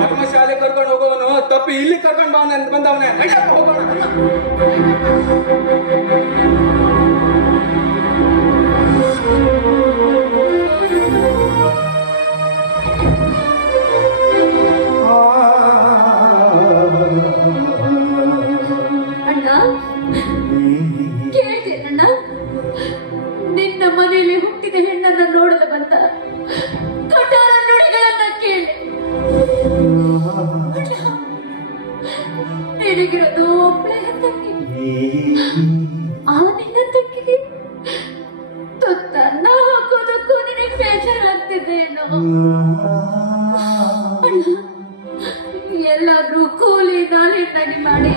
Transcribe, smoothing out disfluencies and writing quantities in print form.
ಧರ್ಮಶಾಲೆ ಕರ್ಕೊಂಡು ಹೋಗೋವನು ತಪ್ಪಿ ಇಲ್ಲಿ ಕರ್ಕೊಂಡು ಬಂದವನೇ. ಹೋಗೋಣ. ಅಣ್ಣ ಕೇಳ್ತೇನಣ್ಣ, ನಿನ್ನ ಮನೆಯಲ್ಲಿ ಹುಟ್ಟಿದ ಹೆಣ್ಣನ್ನ ನೋಡಲು ಬಂದ ಕಠೋರ ನುಡಿಗಳನ್ನ ಕೇಳಿ ನಿನಗಿರೋದು ಒಬ್ಬಳೆ ತಂಗಿ. ಆ ನಿನ್ನ ತಂಗಿಗೆ ತೊತ್ತನ್ನ ಹಾಕೋದಕ್ಕೂ ನಿನಗೆ ಬೇಜಾರಾಗ್ತಿದ್ದೇನೋ? ಎಲ್ಲಾದ್ರೂ ಕೂಲಿ ನಾಲಿನಾಗಿ ಮಾಡಿ